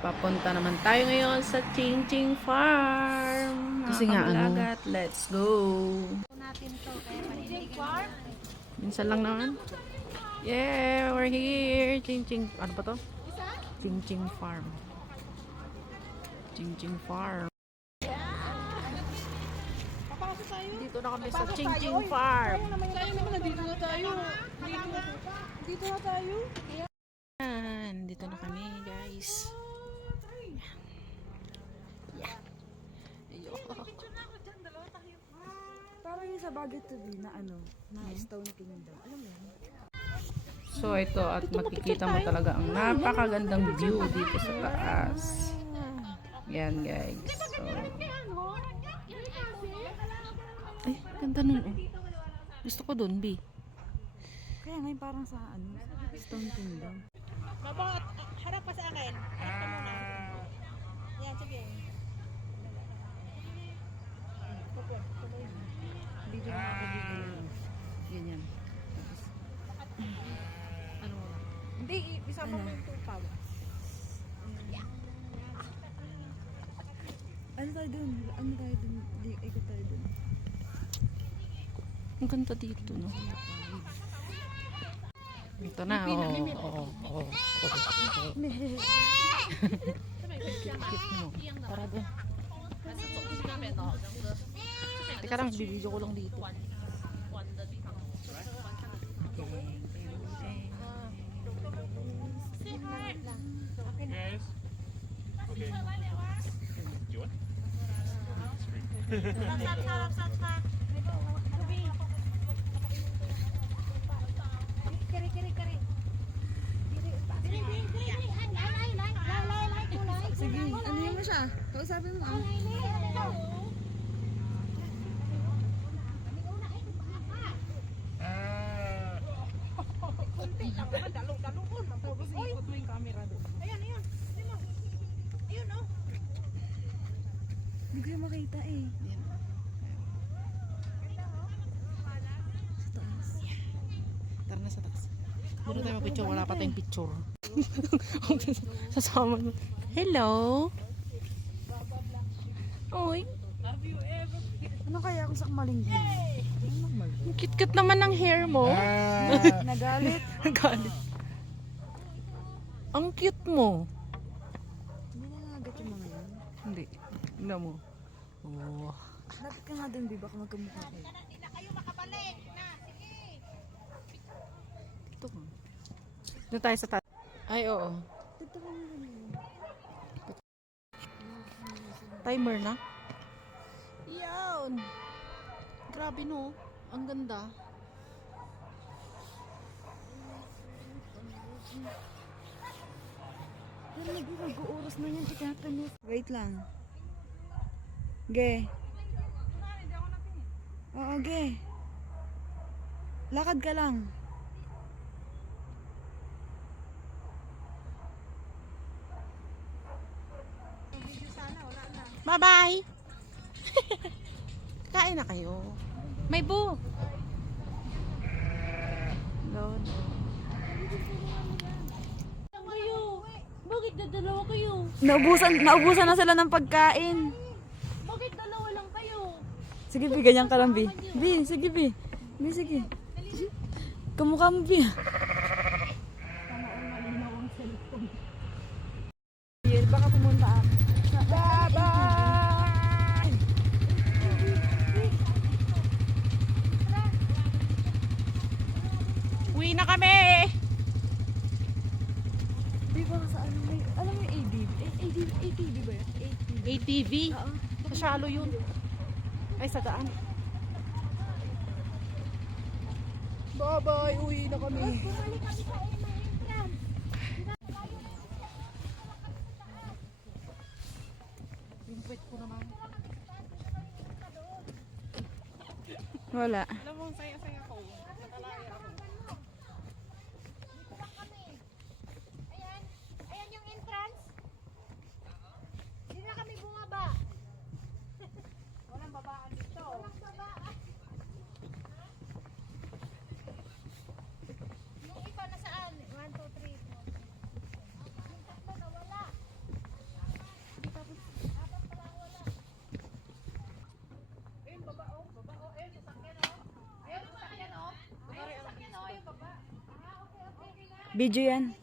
Papunta naman tayo ngayon sa Ching Ching Farm. Kasi nga, Nakakalagat. Let's go. Natin to kaya Ching Farm. Minsan lang naman. Yeah, we're here. Ching Ching. Ano ba to? Ching Ching Farm. Ching Ching Farm. Dito na kami sa Ching Ching Farm. Tayo naman, nandito na tayo. Dito na tayo. Yan, dito na kami, guys. Yeah. Ayo. Parang yung sa Baguio to be na ano, na Stone Kingdom. Alam mo yun? So ito, at makikita mo talaga ang napakagandang view dito sa taas. Yan, guys. So, ay, ganda nun, oh. Gusto ko dun, B. Kaya ngayon parang sa ano, Stone Kingdom. Baba, harap pa sa akin. Harap ka muna. Yan, sige. Video mo ako dito yun. Ganyan. Ano? Hindi, isama mo yung tupaw. Ano tayo dun? Ano tayo dun? Di, ikot tayo dun. Ang ganda dito, no? Ito na, oh. Cute mo. Tara doon. Teka lang, bibidyo ko lang dito. Guys. Okay. You want? Sige, ano yun mo siya? Kausapin mo ah. Hindi ko yung makita eh. Sa taas. Tara na sa taas. Doon na tayo mag-picture. Wala pa tayong picture. Sasama mo. Hello? Oy. Ano kaya kung sa malinggin? Ang cute-cute naman ng hair mo. Nagalit. Galit. Ang cute mo. Hindi na nagagat yung mga yan. Hindi. Tingnan mo. Oh. Lapit ka nga dun, di ba? Kung magkamukha kayo. Ito ka. Doon tayo sa taas. Ay, oo. Dito ka nga dun. Timer na. Yan. Grabe no. Ang ganda. Pero nag-uuras na yan. Itatamis. Wait lang. Ge. Oo, ge. Lakad ka lang. Bye-bye. Kain na kayo. May bu. No. Bakit dadalawa kayo? Naubusan na sila ng pagkain. Bakit dalawa lang kayo? Sige, Bi. Ganyan ka lang, Bi. Bi, sige, Bi. Bi, sige. Kamukha mo, Bi. Baka pumunta ako. Bye-bye! Uwi na kami. Di ba sa ano may, alam mo yung ADV? ATV ba yun? ATV. Oo. Sa shallow yun. Ay, sa daan. Bye-bye. Uwi na kami. Yung pet ko naman. Wala. Alam mo, saya-saya ko. Ayan yung entrance. Hindi na kami bumaba. Walang babaan dito. Walang babaan. Yung iba na saan? 1, 2, 3. Yung tatlo na wala. Video yan.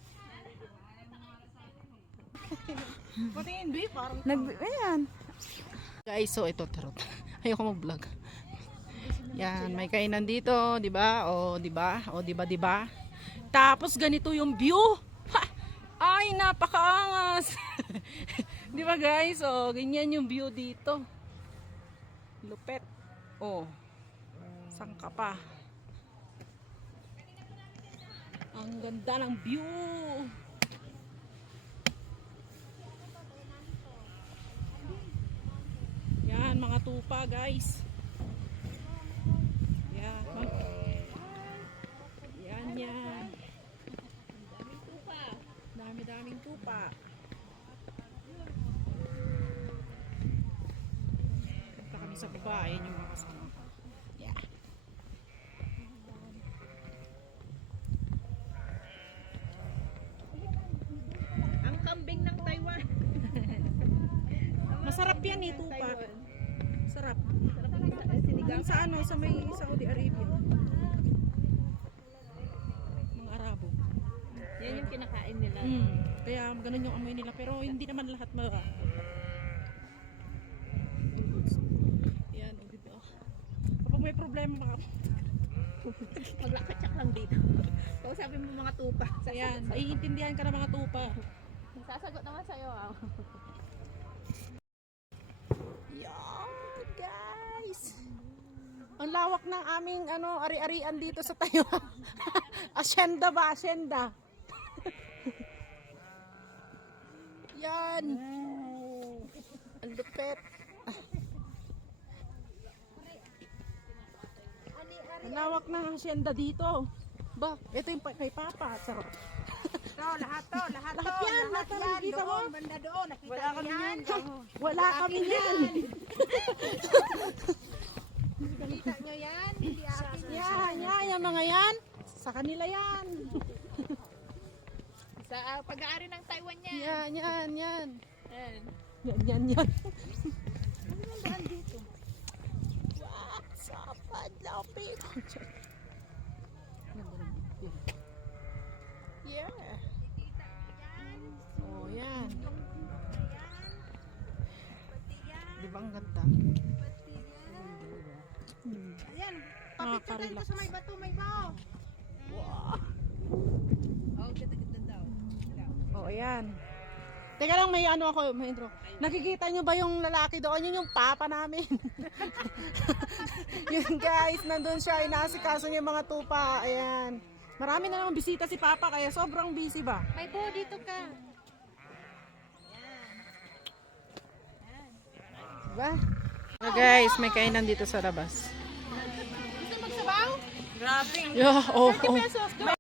Patingin, B, parang Ayan. Guys, so ito tarot. Ayoko mag-vlog. Yan, may kainan dito, 'di ba? O, 'di ba? O, 'di ba, 'di ba? Tapos ganito yung view. Ha! Ay, napakaangas. 'Di ba, guys? O, ganyan yung view dito. Lupet. Oh. Sangka pa. Ang ganda ng view. Yan, mga tupa, guys. Yan. Yan. Daming tupa. Dami-daming tupa. Punta kami sa baba. Ayan yung mga kasama ko. Yeah. ang kambing ng Taiwan. Masarap yan eh, tupa. Sarap. Sinigang. Sa ano, sa may Saudi Arabia. Mga Arabo. Yan yung kinakain nila. Kaya ganun yung amoy nila. Pero hindi naman lahat mga. Yan, o diba? Kapag may problema mga Maglakatsak lang dito. Kausapin mo mga tupa. ayan, maiintindihan ka ng mga tupa. Sasagot naman sa'yo. Yan, guys. Ang lawak ng aming ano, ari-arian dito sa Taiwan. Asyenda ba? Asyenda. Yan. Ang lupet. Ang lawak ng asyenda dito. Ba, ito yung kay Papa. Sarap. Lahat Lahat yan, lahat yan. Nakikita mo? Doon, banda doon. Nakita Wala mo kami yan. yan. Wala kami yan. Nakita nyo yan. Hindi akin yan. Yan, yung mga yan. Sa kanila yan. Sa pag-aari ng Taiwan yan. Yan. Yan. Yan. Ano yung daan dito? What's up, adlaw people? Yeah. Oh, yan. Di ba ang ganda? Ayan. Papicturean ko sa may bato, may bao. Wow. Oh, ganda daw. Oh, ayan. Teka lang, may ano ako, may intro. Nakikita nyo ba yung lalaki doon? Yun yung papa namin. Yun guys, nandun siya, inaasikaso niya yung mga tupa. Ayan. Marami na naman bisita si papa, kaya sobrang busy ba? May po dito ka. Diba? So guys, may kainan dito sa labas. Gusto magsabaw? Grabe. Yeah, oh.